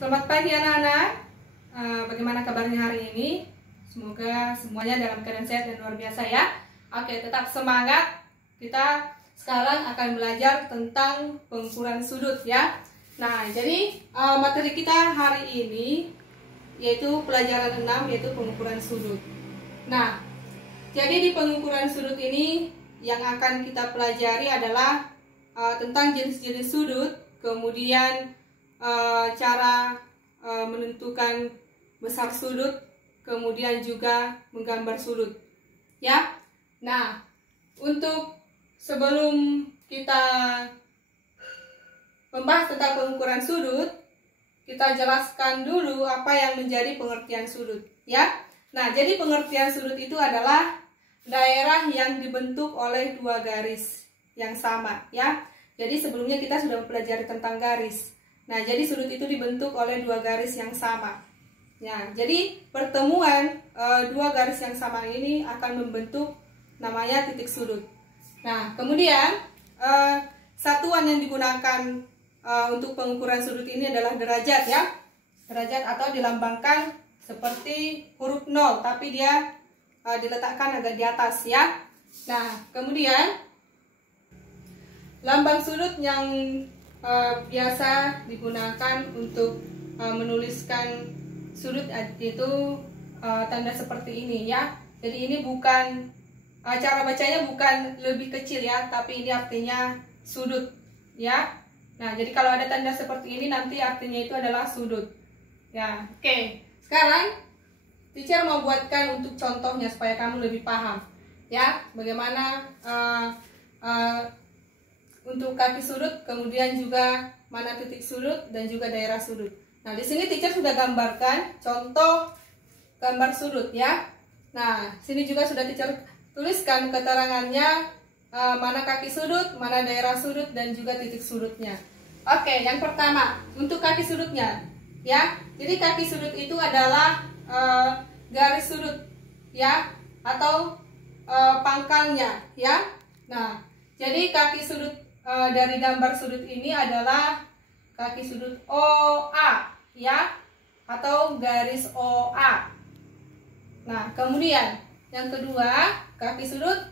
Selamat pagi anak-anak. Bagaimana kabarnya hari ini? Semoga semuanya dalam keadaan sehat dan luar biasa ya. Oke, tetap semangat. Kita sekarang akan belajar tentang pengukuran sudut ya. Nah, jadi materi kita hari ini yaitu pelajaran 6, yaitu pengukuran sudut. Nah, jadi di pengukuran sudut ini yang akan kita pelajari adalah tentang jenis-jenis sudut, kemudian cara menentukan besar sudut, kemudian juga menggambar sudut ya. Nah, untuk sebelum kita membahas tentang pengukuran sudut, kita jelaskan dulu apa yang menjadi pengertian sudut ya. Nah, jadi pengertian sudut itu adalah daerah yang dibentuk oleh dua garis yang sama ya. Jadi sebelumnya kita sudah mempelajari tentang garis. Nah, jadi sudut itu dibentuk oleh dua garis yang sama. Ya, jadi pertemuan dua garis yang sama ini akan membentuk namanya titik sudut. Nah, kemudian satuan yang digunakan untuk pengukuran sudut ini adalah derajat ya. Derajat atau dilambangkan seperti huruf 0, tapi dia diletakkan agak di atas ya. Nah, kemudian lambang sudut yang biasa digunakan untuk menuliskan sudut itu tanda seperti ini ya. Jadi ini bukan cara bacanya bukan lebih kecil ya, tapi ini artinya sudut ya. Nah, jadi kalau ada tanda seperti ini nanti artinya itu adalah sudut ya. Oke, sekarang teacher mau buatkan untuk contohnya supaya kamu lebih paham ya, bagaimana untuk kaki sudut, kemudian juga mana titik sudut dan juga daerah sudut. Nah, di sini teacher sudah gambarkan contoh gambar sudut ya. Nah, sini juga sudah teacher tuliskan keterangannya mana kaki sudut, mana daerah sudut dan juga titik sudutnya. Oke, yang pertama untuk kaki sudutnya ya. Jadi kaki sudut itu adalah garis sudut ya, atau pangkalnya ya. Nah, jadi kaki sudut dari gambar sudut ini adalah kaki sudut OA ya, atau garis OA. Nah, kemudian yang kedua kaki sudut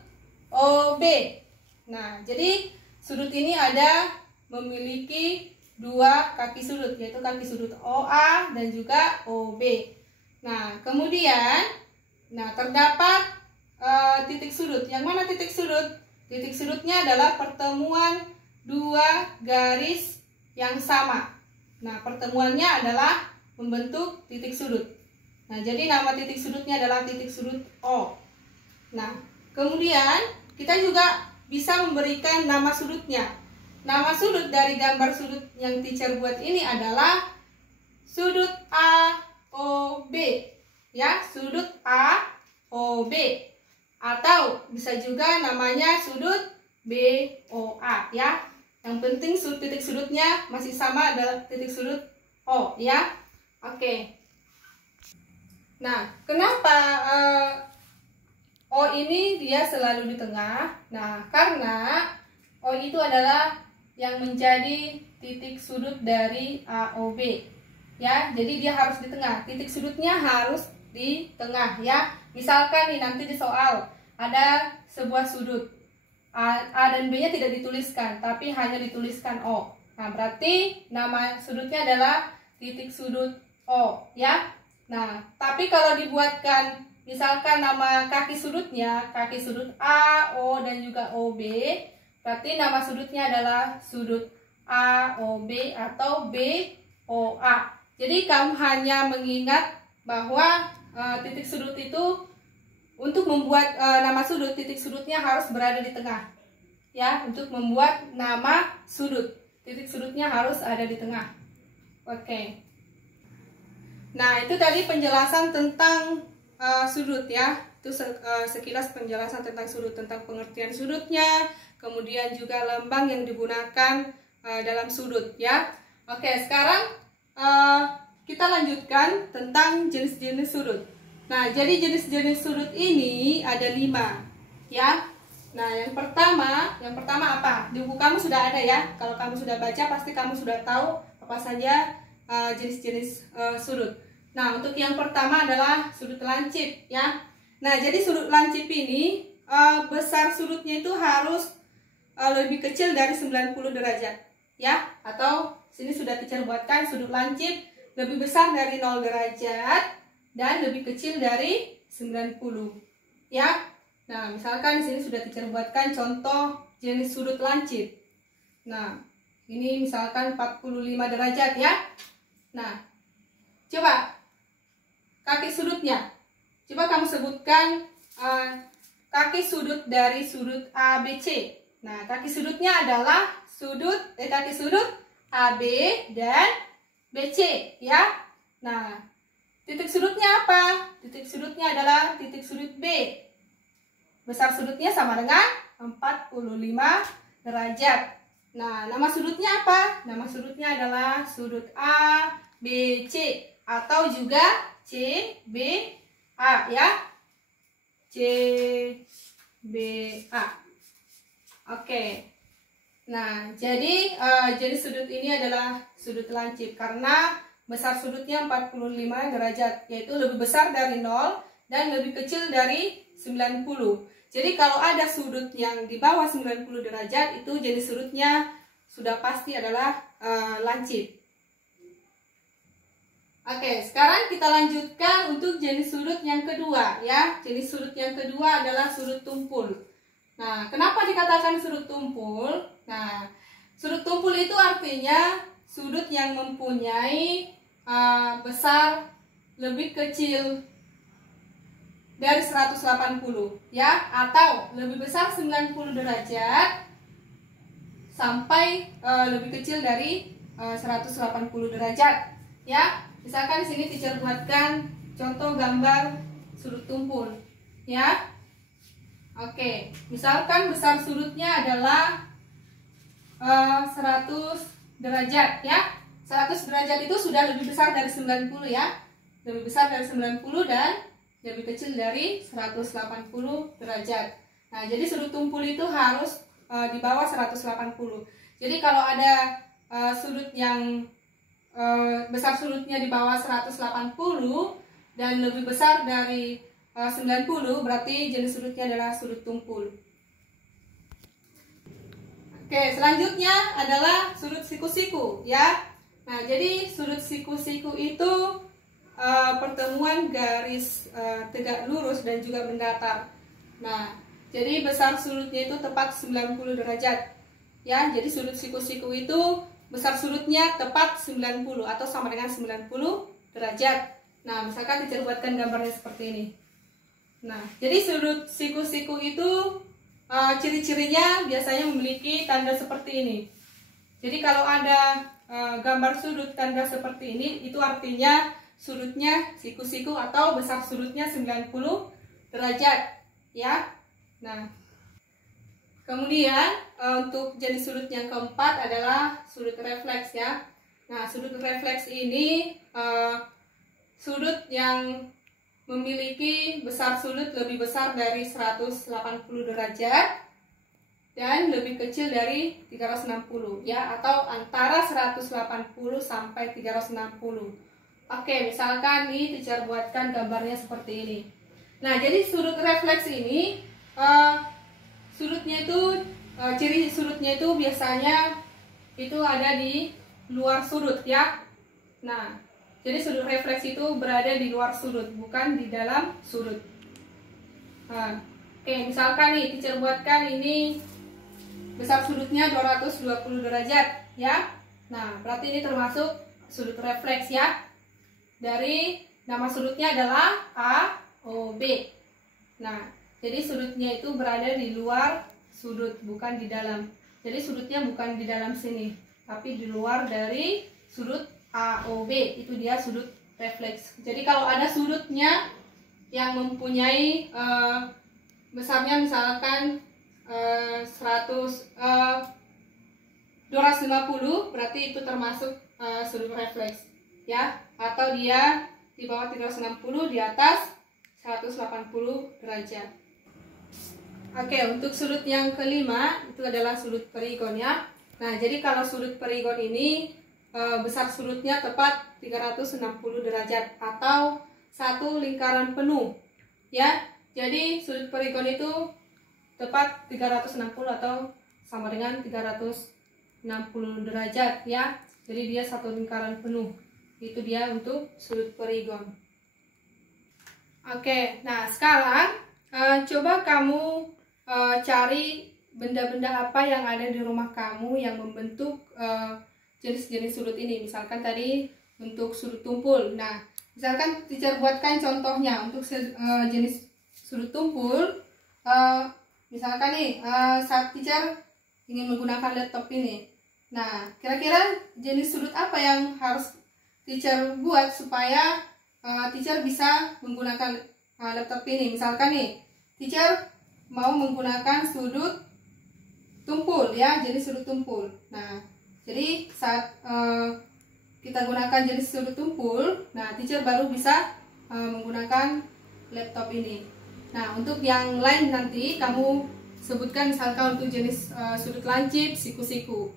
OB. Nah, jadi sudut ini memiliki dua kaki sudut, yaitu kaki sudut OA dan juga OB. Nah, kemudian terdapat titik sudut. Yang mana titik sudut? Titik sudutnya adalah pertemuan dua garis yang sama. Nah, pertemuannya adalah membentuk titik sudut. Nah, jadi nama titik sudutnya adalah titik sudut O. Nah, kemudian kita juga bisa memberikan nama sudutnya. Nama sudut dari gambar sudut yang teacher buat ini adalah sudut AOB. Ya, sudut AOB. Atau bisa juga namanya sudut BOA ya. Yang penting titik sudutnya masih sama, adalah titik sudut O ya. Oke. Nah, kenapa O ini dia selalu di tengah? Nah, karena O itu adalah yang menjadi titik sudut dari AOB ya. Jadi dia harus di tengah. Titik sudutnya harus di tengah ya. Misalkan nih nanti di soal ada sebuah sudut A dan B nya tidak dituliskan, tapi hanya dituliskan O. Nah, berarti nama sudutnya adalah titik sudut O ya. Nah, tapi kalau dibuatkan misalkan nama kaki sudutnya, kaki sudut A, O dan juga OB, berarti nama sudutnya adalah sudut AOB atau BOA. Jadi kamu hanya mengingat bahwa titik sudut itu, untuk membuat nama sudut, titik sudutnya harus berada di tengah ya. Untuk membuat nama sudut, titik sudutnya harus ada di tengah. Oke. Nah, itu tadi penjelasan tentang sudut ya. Itu sekilas penjelasan tentang sudut, tentang pengertian sudutnya, kemudian juga lambang yang digunakan dalam sudut ya. Oke, sekarang kita lanjutkan tentang jenis-jenis sudut. Nah, jadi jenis-jenis sudut ini ada 5 ya. Nah, yang pertama apa? Di buku kamu sudah ada ya. Kalau kamu sudah baca pasti kamu sudah tahu apa saja jenis-jenis sudut. Nah, untuk yang pertama adalah sudut lancip ya. Nah, jadi sudut lancip ini besar sudutnya itu harus lebih kecil dari 90 derajat ya. Atau sini sudah teacher buatkan sudut lancip lebih besar dari 0 derajat dan lebih kecil dari 90 ya. Nah, misalkan di sini sudah teacher buatkan contoh jenis sudut lancip. Nah, ini misalkan 45 derajat ya. Nah, coba kaki sudutnya. Coba kamu sebutkan kaki sudut dari sudut ABC. Nah, kaki sudutnya adalah kaki sudut AB dan BC ya. Nah, titik sudutnya apa? Titik sudutnya adalah titik sudut B. Besar sudutnya sama dengan 45 derajat. Nah, nama sudutnya apa? Nama sudutnya adalah sudut A, B, C atau juga C, B, A ya. C, B, A. Oke. Nah, jadi jenis sudut ini adalah sudut lancip karena besar sudutnya 45 derajat, yaitu lebih besar dari 0 dan lebih kecil dari 90. Jadi kalau ada sudut yang di bawah 90 derajat, itu jenis sudutnya sudah pasti adalah lancip. Oke, sekarang kita lanjutkan untuk jenis sudut yang kedua ya. Jenis sudut yang kedua adalah sudut tumpul. Nah, kenapa dikatakan sudut tumpul? Nah, sudut tumpul itu artinya sudut yang mempunyai besar lebih kecil dari 180 ya, atau lebih besar 90 derajat sampai lebih kecil dari 180 derajat ya. Misalkan di sini teacher buatkan contoh gambar sudut tumpul ya. Oke, misalkan besar sudutnya adalah 100 derajat ya. 100 derajat itu sudah lebih besar dari 90 ya. Lebih besar dari 90 dan lebih kecil dari 180 derajat. Nah, jadi sudut tumpul itu harus di bawah 180. Jadi kalau ada sudut yang besar sudutnya di bawah 180 dan lebih besar dari 90, berarti jenis sudutnya adalah sudut tumpul. Oke, selanjutnya adalah sudut siku-siku ya. Nah, jadi sudut siku-siku itu pertemuan garis tegak lurus dan juga mendatar. Nah, jadi besar sudutnya itu tepat 90 derajat ya. Jadi sudut siku-siku itu besar sudutnya tepat 90 atau sama dengan 90 derajat. Nah, misalkan teacher buatkan gambarnya seperti ini. Nah, jadi sudut siku-siku itu ciri-cirinya biasanya memiliki tanda seperti ini. Jadi kalau ada gambar sudut tanda seperti ini, itu artinya sudutnya siku-siku atau besar sudutnya 90 derajat ya. Nah, kemudian untuk jenis sudut yang keempat adalah sudut refleks ya. Nah, sudut refleks ini sudut yang memiliki besar sudut lebih besar dari 180 derajat dan lebih kecil dari 360 ya, atau antara 180 sampai 360. Oke, misalkan nih teacher buatkan gambarnya seperti ini. Nah, jadi sudut refleks ini sudutnya itu ciri sudutnya itu biasanya itu ada di luar sudut ya. Nah, jadi sudut refleks itu berada di luar sudut, bukan di dalam sudut. Nah, oke, misalkan nih teacher buatkan ini besar sudutnya 220 derajat ya. Nah, berarti ini termasuk sudut refleks ya. Dari nama sudutnya adalah AOB. Nah, jadi sudutnya itu berada di luar sudut, bukan di dalam. Jadi sudutnya bukan di dalam sini, tapi di luar dari sudut AOB. Itu dia sudut refleks. Jadi kalau ada sudutnya yang mempunyai besarnya misalkan 250, berarti itu termasuk sudut refleks ya, atau dia di bawah 360, di atas 180 derajat. Oke, untuk sudut yang kelima itu adalah sudut perigon ya. Nah, jadi kalau sudut perigon ini besar sudutnya tepat 360 derajat atau satu lingkaran penuh ya. Jadi sudut perigon itu tepat 360 atau sama dengan 360 derajat ya. Jadi dia satu lingkaran penuh. Itu dia untuk sudut perigon. Oke, nah sekarang coba kamu cari benda-benda apa yang ada di rumah kamu yang membentuk jenis-jenis sudut ini. Misalkan tadi untuk sudut tumpul. Nah, misalkan teacher buatkan contohnya untuk jenis sudut tumpul. Misalkan nih, saat teacher ingin menggunakan laptop ini. Nah, kira-kira jenis sudut apa yang harus teacher buat supaya teacher bisa menggunakan laptop ini? Misalkan nih, teacher mau menggunakan sudut tumpul ya, jenis sudut tumpul. Nah, jadi saat kita gunakan jenis sudut tumpul, nah teacher baru bisa menggunakan laptop ini. Nah, untuk yang lain nanti kamu sebutkan, misalkan untuk jenis sudut lancip, siku-siku.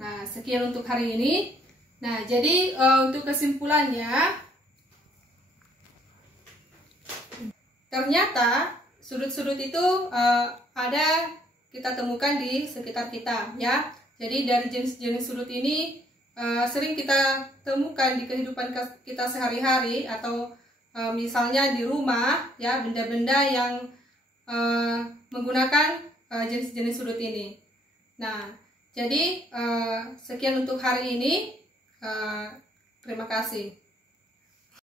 Nah, sekian untuk hari ini. Nah, jadi untuk kesimpulannya, ternyata sudut-sudut itu ada kita temukan di sekitar kita ya. Jadi dari jenis-jenis sudut ini sering kita temukan di kehidupan kita sehari-hari, atau misalnya di rumah ya, benda-benda yang menggunakan jenis-jenis sudut ini. Nah, jadi sekian untuk hari ini. Terima kasih.